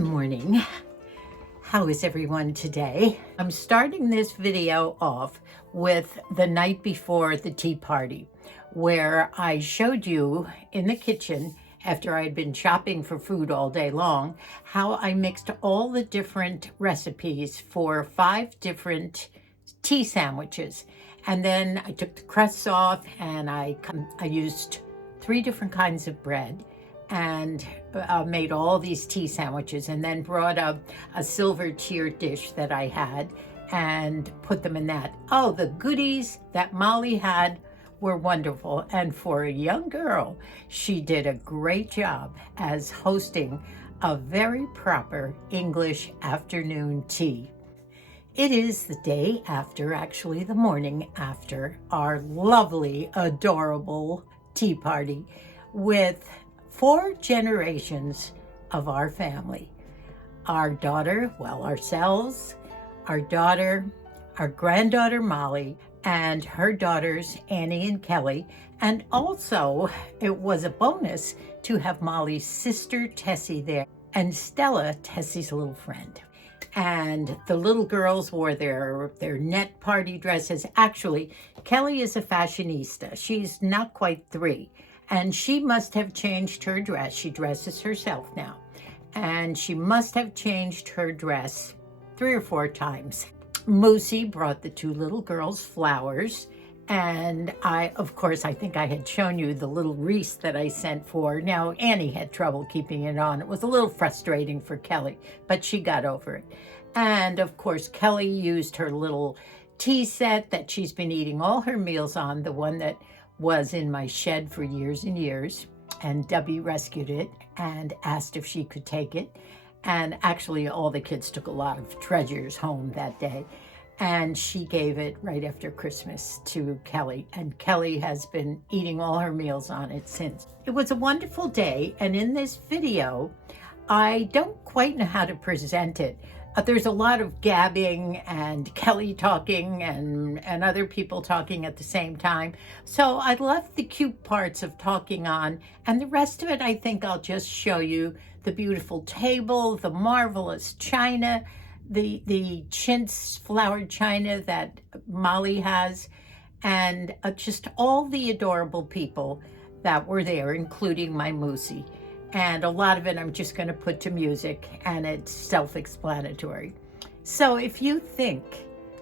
morning. How is everyone today? I'm starting this video off with the night before the tea party, where I showed you in the kitchen, after I had been shopping for food all day long, how I mixed all the different recipes for 5 different tea sandwiches. And then I took the crusts off and I used 3 different kinds of bread and made all these tea sandwiches, and then brought up a silver tiered dish that I had and put them in that. Oh, the goodies that Molly had were wonderful. And for a young girl, she did a great job as hosting a very proper English afternoon tea. It is the day after, actually the morning after, our lovely, adorable tea party with 4 generations of our family. Our daughter, well, ourselves, our daughter, our granddaughter Molly, and her daughters Annie and Kelly. And also it was a bonus to have Molly's sister Tessie there, and Stella, Tessie's little friend. And the little girls wore their net party dresses. Actually, Kelly is a fashionista. She's not quite 3. And she must have changed her dress. She dresses herself now. And she must have changed her dress 3 or 4 times. Moosie brought the 2 little girls flowers. And of course, I think I had shown you the little wreath that I sent for. Now, Annie had trouble keeping it on. It was a little frustrating for Kelly, but she got over it. And of course, Kelly used her little tea set that she's been eating all her meals on, the one that was in my shed for years and years, and Debbie rescued it and asked if she could take it. And actually all the kids took a lot of treasures home that day, and she gave it right after Christmas to Kelly, and Kelly has been eating all her meals on it since. It was a wonderful day, and in this video I don't quite know how to present it. There's a lot of gabbing and Kelly talking and other people talking at the same time. So I left the cute parts of talking on, and the rest of it I think I'll just show you the beautiful table, the marvelous china, the chintz flowered china that Molly has, and just all the adorable people that were there, including my Moosie. And a lot of it I'm just going to put to music, and it's self-explanatory. So if you think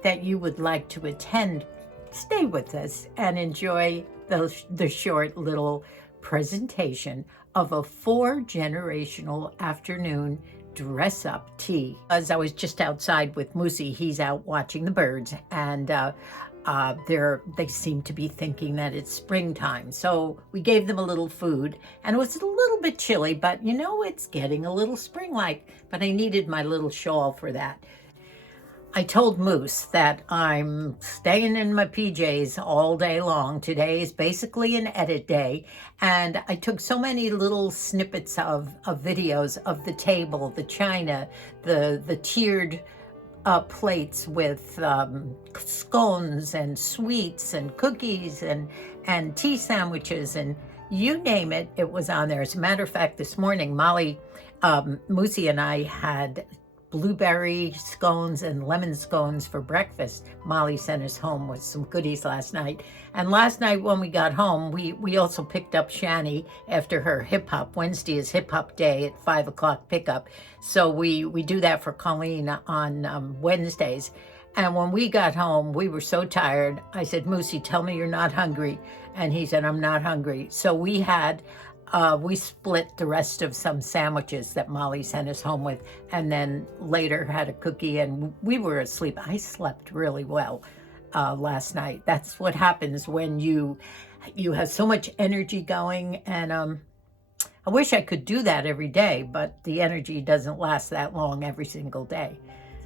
that you would like to attend, stay with us and enjoy the short little presentation of a 4-generational afternoon dress-up tea. As I was just outside with Moosie, he's out watching the birds, and they seem to be thinking that it's springtime. So we gave them a little food, and it was a little bit chilly, but you know, it's getting a little spring-like, but I needed my little shawl for that. I told Moose that I'm staying in my PJs all day long. Today is basically an edit day, and I took so many little snippets of videos of the table, the china, the tiered plates with scones and sweets and cookies and tea sandwiches, and you name it, it was on there. As a matter of fact, this morning, Molly, Moosie and I had blueberry scones and lemon scones for breakfast. Molly sent us home with some goodies last night. And last night when we got home, we also picked up Shani after her hip hop. Wednesday is hip hop day at 5 o'clock pickup. So we do that for Colleen on Wednesdays. And when we got home, we were so tired. I said, Moosie, tell me you're not hungry. And he said, I'm not hungry. So we split the rest of some sandwiches that Molly sent us home with, and then later had a cookie, and we were asleep. I slept really well last night. That's what happens when you have so much energy going, and I wish I could do that every day, but the energy doesn't last that long every single day.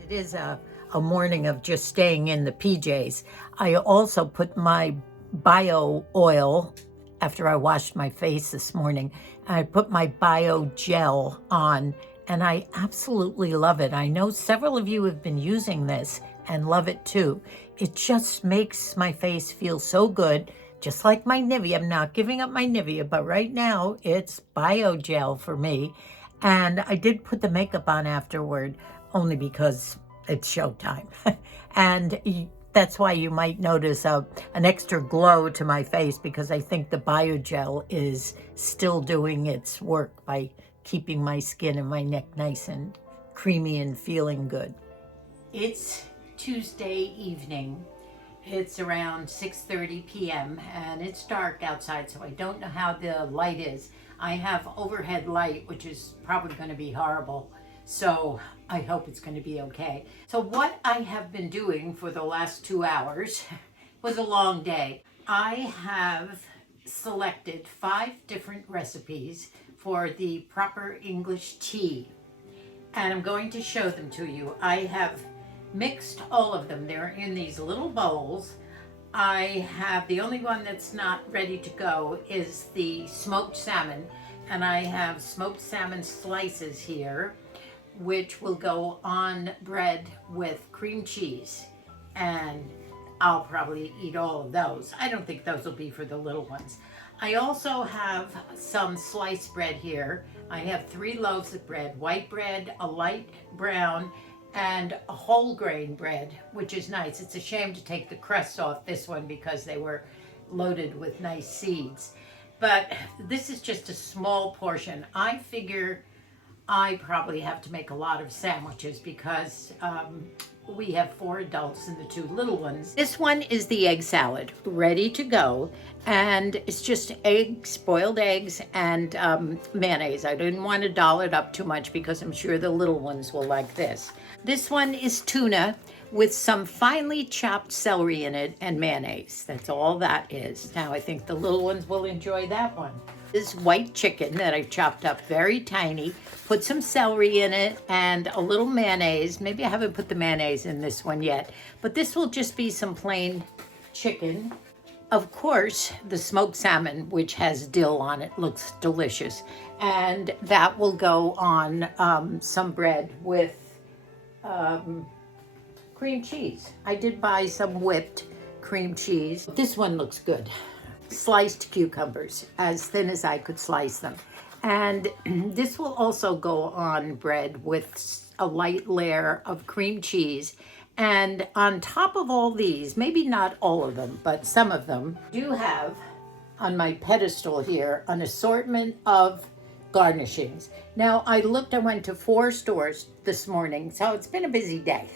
It is a morning of just staying in the PJs. I also put my bio oil after I washed my face this morning. I put my bio gel on, and I absolutely love it. I know several of you have been using this and love it too. It just makes my face feel so good, just like my Nivea. I'm not giving up my Nivea, but right now it's bio gel for me. And I did put the makeup on afterward, only because it's showtime. And that's why you might notice an extra glow to my face, because I think the Biogel is still doing its work by keeping my skin and my neck nice and creamy and feeling good. It's Tuesday evening. It's around 6:30 p.m. and it's dark outside, so I don't know how the light is. I have overhead light, which is probably going to be horrible, so I hope it's going to be okay. So what I have been doing for the last 2 hours was a long day. I have selected 5 different recipes for the proper English tea, and I'm going to show them to you. I have mixed all of them. They're in these little bowls. I have, the only one that's not ready to go is the smoked salmon, and I have smoked salmon slices here, which will go on bread with cream cheese, and I'll probably eat all of those. I don't think those will be for the little ones. I also have some sliced bread here. I have 3 loaves of bread, white bread, a light brown, and a whole grain bread, which is nice. It's a shame to take the crust off this one because they were loaded with nice seeds. But this is just a small portion. I figure I probably have to make a lot of sandwiches because we have 4 adults and the 2 little ones. This one is the egg salad, ready to go. And it's just eggs, boiled eggs, and mayonnaise. I didn't want to doll it up too much because I'm sure the little ones will like this. This one is tuna with some finely chopped celery in it and mayonnaise. That's all that is. Now I think the little ones will enjoy that one. This white chicken that I chopped up very tiny, put some celery in it and a little mayonnaise. Maybe I haven't put the mayonnaise in this one yet, but this will just be some plain chicken. Of course, the smoked salmon, which has dill on it, looks delicious. And that will go on some bread with cream cheese. I did buy some whipped cream cheese. This one looks good. Sliced cucumbers, as thin as I could slice them. And this will also go on bread with a light layer of cream cheese. And on top of all these, maybe not all of them, but some of them, do have on my pedestal here an assortment of garnishings. Now I went to 4 stores this morning, so it's been a busy day.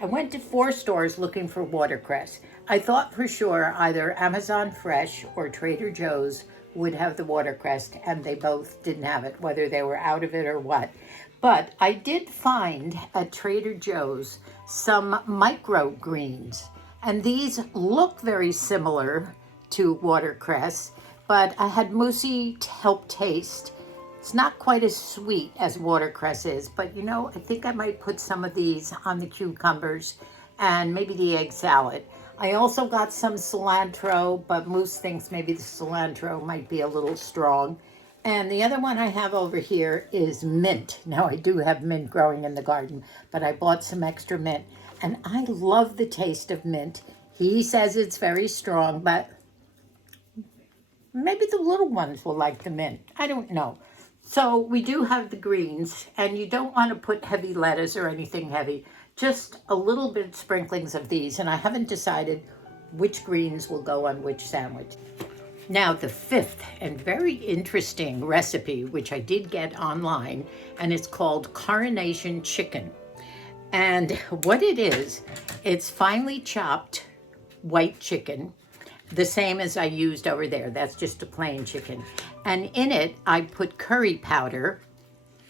I went to 4 stores looking for watercress. I thought for sure either Amazon Fresh or Trader Joe's would have the watercress, and they both didn't have it, whether they were out of it or what. But I did find at Trader Joe's some microgreens, and these look very similar to watercress, but I had Moosie to help taste. It's not quite as sweet as watercress is, but you know, I think I might put some of these on the cucumbers and maybe the egg salad. I also got some cilantro, but Moose thinks maybe the cilantro might be a little strong. And the other one I have over here is mint. Now I do have mint growing in the garden, but I bought some extra mint. And I love the taste of mint. He says it's very strong, but maybe the little ones will like the mint. I don't know. So we do have the greens, and you don't want to put heavy lettuce or anything heavy. Just a little bit sprinklings of these, and I haven't decided which greens will go on which sandwich. Now the 5th and very interesting recipe, which I did get online, and it's called Coronation Chicken. And what it is, it's finely chopped white chicken, the same as I used over there. That's just a plain chicken. And in it, I put curry powder.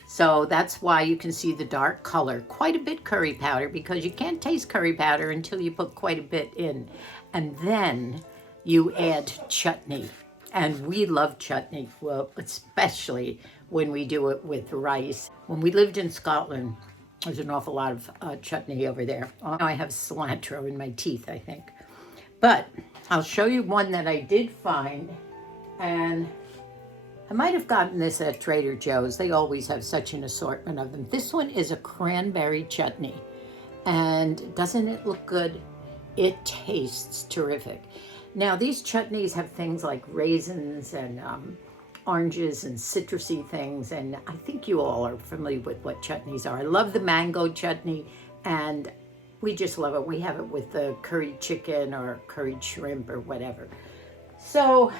So that's why you can see the dark color. Quite a bit curry powder, because you can't taste curry powder until you put quite a bit in. And then you add chutney. And we love chutney, well, especially when we do it with rice. When we lived in Scotland, there's an awful lot of chutney over there. Now I have cilantro in my teeth, I think. But I'll show you one that I did find, and I might have gotten this at Trader Joe's. They always have such an assortment of them. This one is a cranberry chutney. And doesn't it look good? It tastes terrific. Now, these chutneys have things like raisins and oranges and citrusy things, and I think you all are familiar with what chutneys are. I love the mango chutney, and we just love it. We have it with the curried chicken or curried shrimp or whatever. So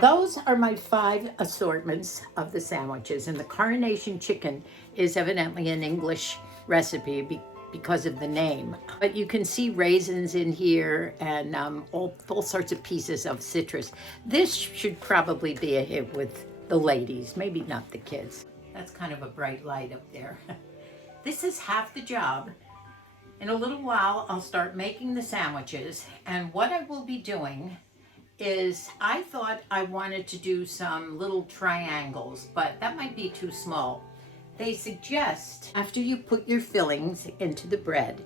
those are my 5 assortments of the sandwiches, and the coronation chicken is evidently an English recipe because of the name. But you can see raisins in here and all sorts of pieces of citrus. This should probably be a hit with the ladies, maybe not the kids. That's kind of a bright light up there. This is half the job. In a little while, I'll start making the sandwiches, and what I will be doing is I thought I wanted to do some little triangles, but that might be too small. They suggest after you put your fillings into the bread,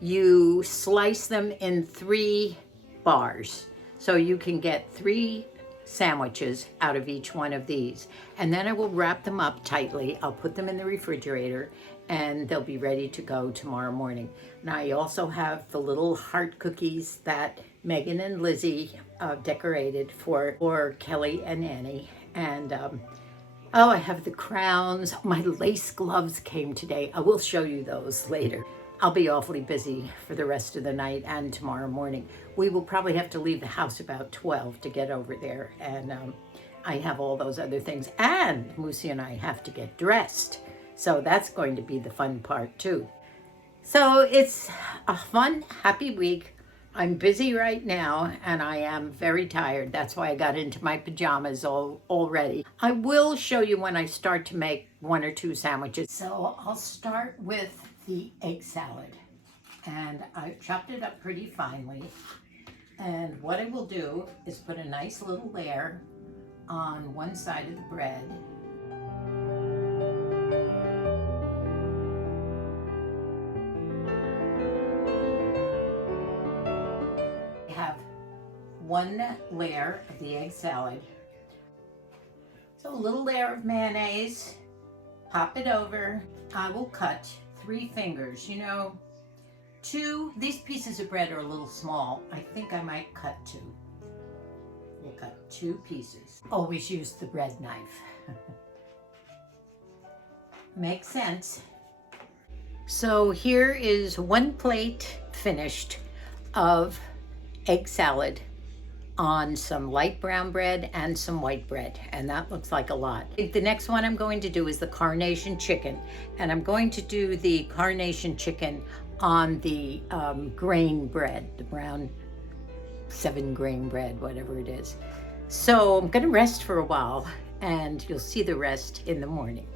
you slice them in 3 bars. So you can get 3 sandwiches out of each one of these. And then I will wrap them up tightly. I'll put them in the refrigerator and they'll be ready to go tomorrow morning. Now I also have the little heart cookies that Megan and Lizzie decorated for Kelly and Nanny. And oh, I have the crowns. My lace gloves came today. I will show you those later. I'll be awfully busy for the rest of the night and tomorrow morning. We will probably have to leave the house about 12 to get over there. And I have all those other things. And Moosie and I have to get dressed. So that's going to be the fun part too. So it's a fun, happy week. I'm busy right now and I am very tired. That's why I got into my pajamas already. I will show you when I start to make 1 or 2 sandwiches. So I'll start with the egg salad. And I've chopped it up pretty finely. And what I will do is put a nice little layer on one side of the bread. One layer of the egg salad. So a little layer of mayonnaise, pop it over. I will cut 3 fingers, 2, these pieces of bread are a little small. I think I might cut 2. We'll cut 2 pieces. Always use the bread knife. Makes sense. So here is 1 plate finished of egg salad on some light brown bread and some white bread, and that looks like a lot. The next one I'm going to do is the coronation chicken, and I'm going to do the coronation chicken on the grain bread, the brown 7 grain bread, whatever it is. So I'm going to rest for a while and you'll see the rest in the morning.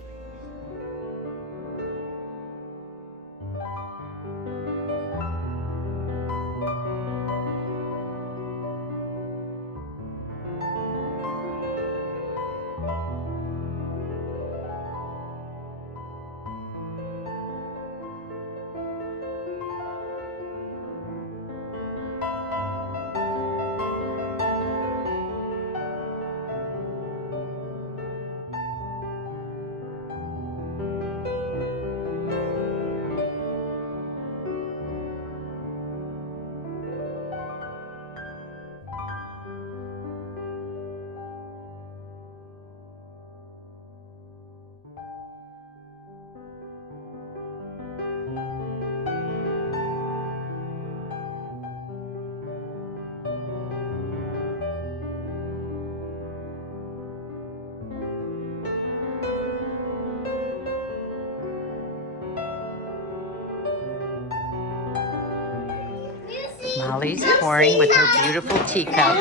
Molly's pouring with her beautiful teacup.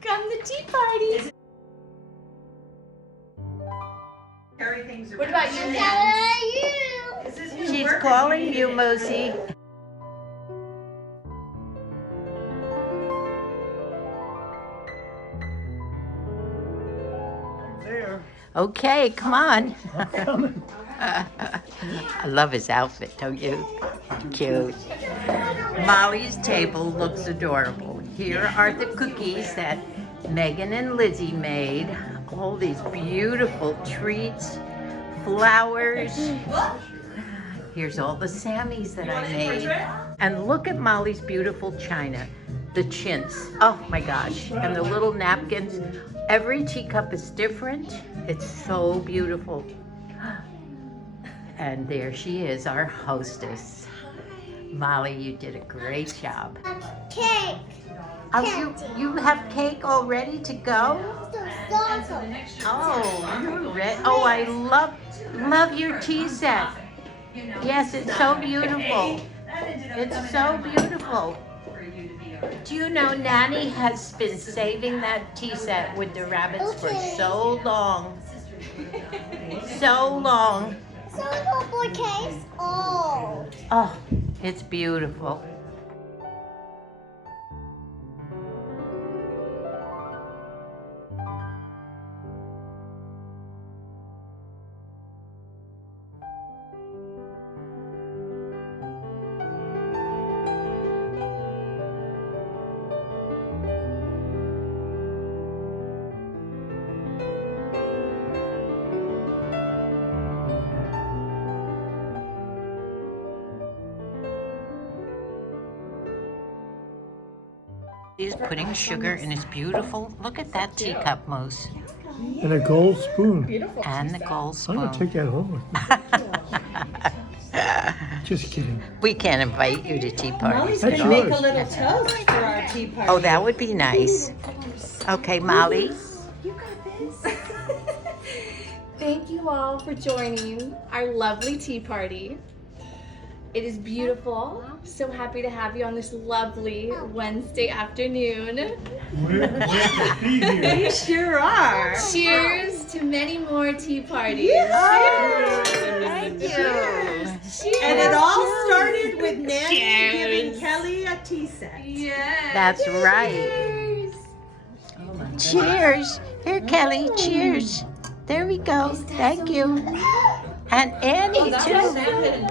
Come the tea party. What about you, Nan? She's calling you, Moosie. There. Okay, come on. I love his outfit, don't you? Cute. Molly's table looks adorable. Here are the cookies that Megan and Lizzie made. All these beautiful treats, flowers. Here's all the Sammies that I made. And look at Molly's beautiful china. the chintz. Oh my gosh. And the little napkins. Every teacup is different. It's so beautiful. And there she is, our hostess. Molly, you did a great job. Cake. Oh, you have cake all ready to go? Oh, you're ready. Oh, I love your tea set. Yes, it's so beautiful. It's so beautiful. Do you know Nanny has been saving that tea set with the rabbits for so long? So long. So little bouquets. Oh. Oh, it's beautiful. She's putting sugar in his beautiful, look at that teacup, Moose. And a gold spoon. And the gold I'm spoon. gonna take that home with me. Just kidding. We can't invite you to tea parties. That's Gonna make a yours. little toast for our tea party. Oh, that would be nice. Okay, Molly. You got this. Thank you all for joining our lovely tea party. It is beautiful. So happy to have you on this lovely Wednesday afternoon. We're to be here. You sure are. Cheers to many more tea parties. Thank you. Cheers. And it all started with Nanny giving Kelly a tea set. Yes. That's right. Cheers. Here, Kelly, cheers. There we go. Thank you. And Annie, too.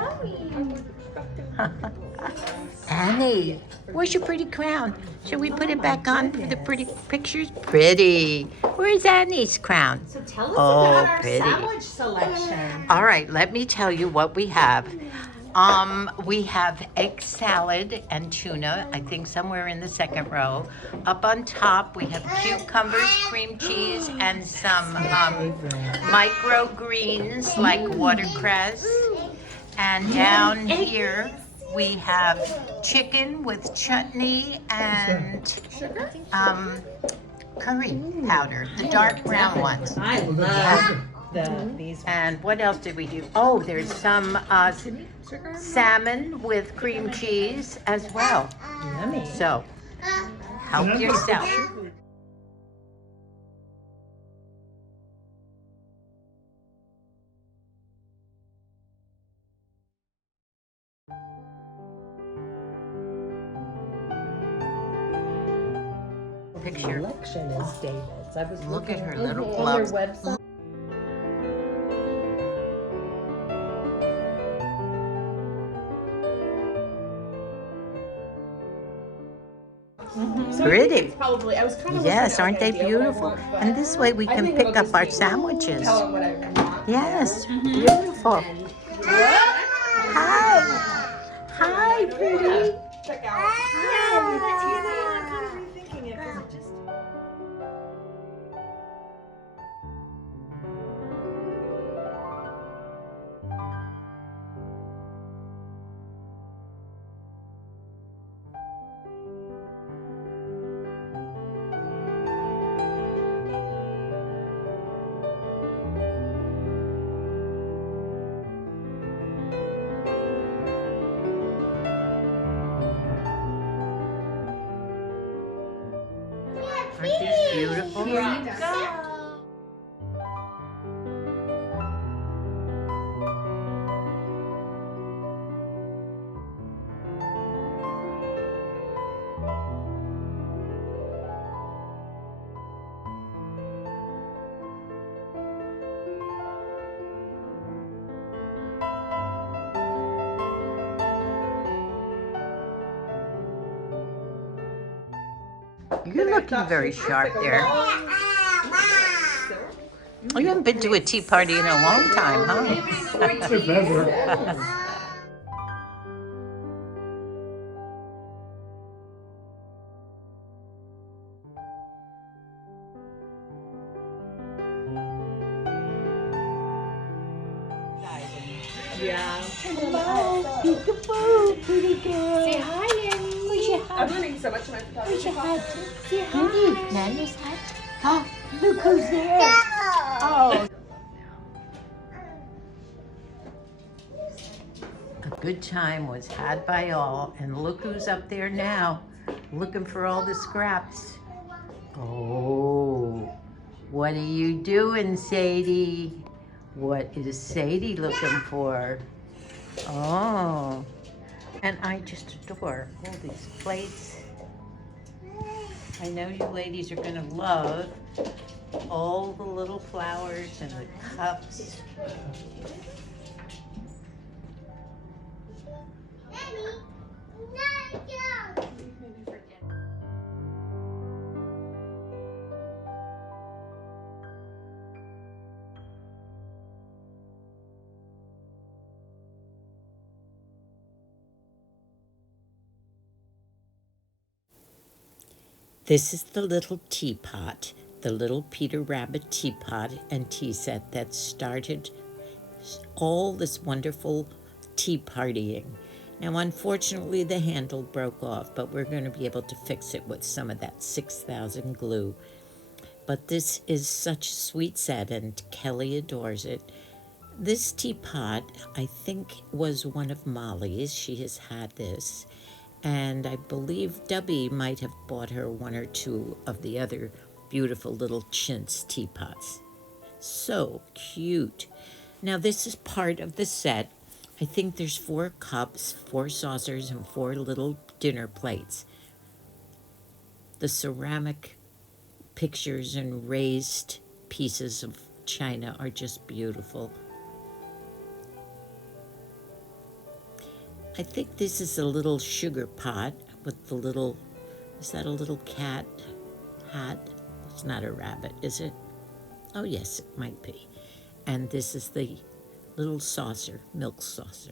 Annie, where's your pretty crown? Should we put it back on for the pretty pictures? Pretty. Where's Annie's crown? So tell us Oh, about our pretty. sandwich selection. All right, let me tell you what we have. We have egg salad and tuna, I think somewhere in the second row. Up on top, we have cucumbers, cream cheese, and some microgreens like watercress. And down here, we have chicken with chutney and curry powder, the dark brown ones. I love these. And what else did we do? Oh, there's some salmon with cream cheese as well. Yummy. So, help yourself. Picture. Selection is David's. I was Look at her little on gloves. their website. Pretty. Probably. I was kind of Yes, aren't they beautiful? And this way we can pick up our sandwiches. Yes, beautiful. Hi. Hi, pretty. Check out. Aren't these beautiful? Here you go. You're looking very sharp there. You haven't been to a tea party in a long time, huh? If ever. Where's your hat? Say hi. Nanny's hat. Oh, look who's there. Oh. A good time was had by all, and look who's up there now, looking for all the scraps. Oh, what are you doing, Sadie? What is Sadie looking for? Oh, and I just adore all these plates. I know you ladies are gonna love all the little flowers and the cups. This is the little teapot, the little Peter Rabbit teapot and tea set that started all this wonderful tea partying. Now, unfortunately, the handle broke off, but we're going to be able to fix it with some of that 6,000 glue. But this is such a sweet set, and Kelly adores it. This teapot, I think, was one of Molly's. She has had this. And I believe Debbie might have bought her one or two of the other beautiful little Chintz teapots. So cute. Now this is part of the set. I think there's 4 cups, 4 saucers, and 4 little dinner plates. The ceramic pictures and raised pieces of china are just beautiful. I think this is a little sugar pot with the little, is that a little cat hat? It's not a rabbit, is it? Oh yes, it might be. And this is the little saucer, milk saucer.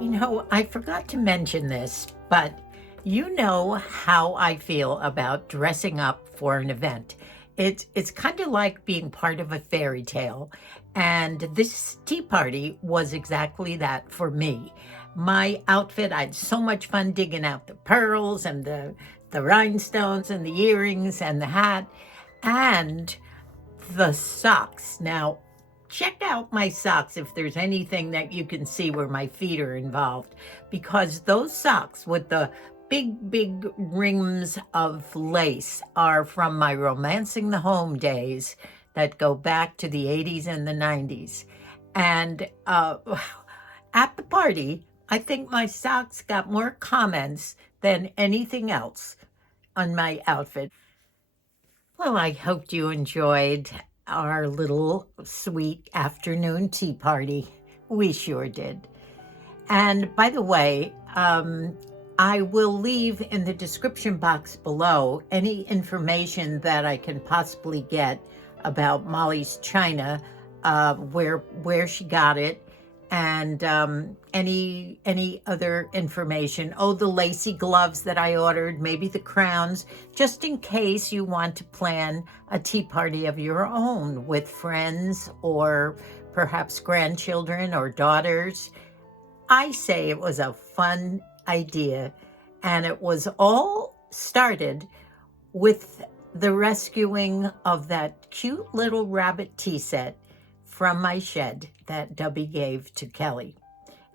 You know, I forgot to mention this, but you know how I feel about dressing up for an event. It's kind of like being part of a fairy tale, and this tea party was exactly that for me. My outfit, I had so much fun digging out the pearls and the rhinestones and the earrings and the hat and the socks. Now, check out my socks if there's anything that you can see where my feet are involved, because those socks with the big rings of lace are from my Romancing the Home days that go back to the 80s and the 90s. And at the party, I think my socks got more comments than anything else on my outfit. Well, I hope you enjoyed our little sweet afternoon tea party. We sure did. And by the way, I will leave in the description box below any information that I can possibly get about Molly's china, where she got it, and any other information. Oh, the lacy gloves that I ordered, maybe the crowns, just in case you want to plan a tea party of your own with friends or perhaps grandchildren or daughters. I say it was a fun idea, and it was all started with the rescuing of that cute little rabbit tea set from my shed that Debbie gave to Kelly.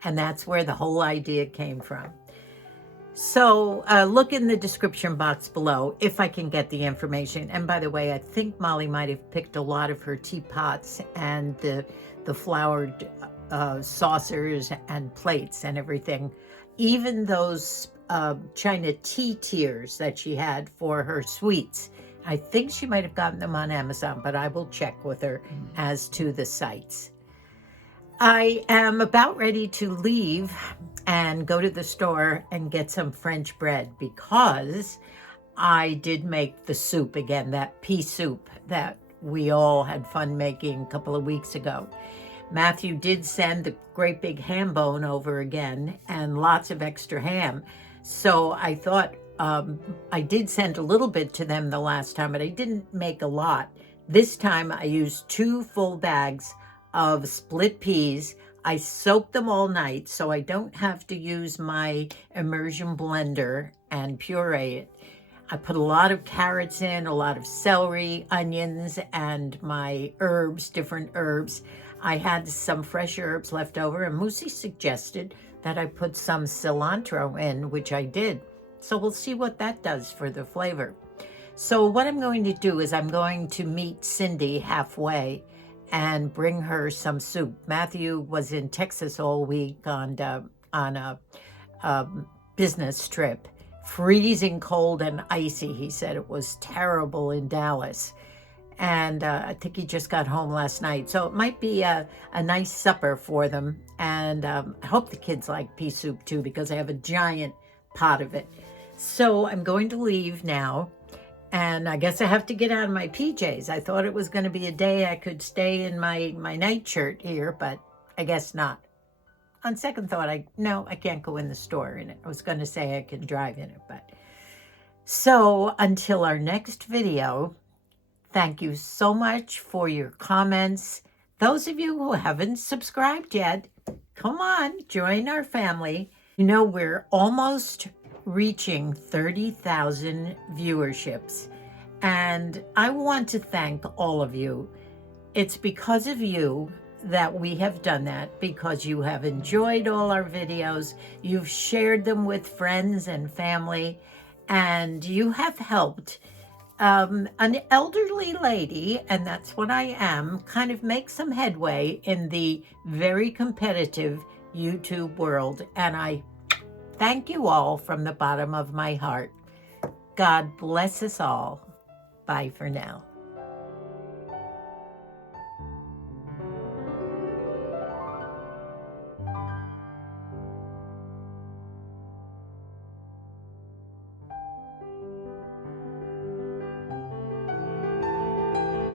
And that's where the whole idea came from. So look in the description box below if I can get the information. And by the way, I think Molly might have picked a lot of her teapots and the flowered saucers and plates and everything. Even those China tea tiers that she had for her sweets. I think she might have gotten them on Amazon, but I will check with her as to the sites. I am about ready to leave and go to the store and get some French bread because I did make the soup again, that pea soup that we all had fun making a couple of weeks ago. Matthew did send the great big ham bone over again and lots of extra ham. So I thought I did send a little bit to them the last time, but I didn't make a lot. This time I used 2 full bags of split peas. I soaked them all night so I don't have to use my immersion blender and puree it. I put a lot of carrots in, a lot of celery, onions, and my herbs, different herbs. I had some fresh herbs left over, and Moosie suggested that I put some cilantro in, which I did. So we'll see what that does for the flavor. So what I'm going to do is I'm going to meet Cindy halfway and bring her some soup. Matthew was in Texas all week on a business trip. Freezing cold and icy. He said it was terrible in Dallas. And I think he just got home last night. So it might be a nice supper for them. And I hope the kids like pea soup too, because I have a giant pot of it. So I'm going to leave now. And I guess I have to get out of my PJs. I thought it was going to be a day I could stay in my nightshirt here, but I guess not. On second thought, I can't go in the store in it. I was going to say I can drive in it, but. So until our next video, thank you so much for your comments. Those of you who haven't subscribed yet, come on, join our family. You know, we're almost reaching 30,000 viewerships. And I want to thank all of you. It's because of you that we have done that, because you have enjoyed all our videos, you've shared them with friends and family, and you have helped an elderly lady, and that's what I am, kind of make some headway in the very competitive YouTube world. And I thank you all from the bottom of my heart. God bless us all. Bye for now.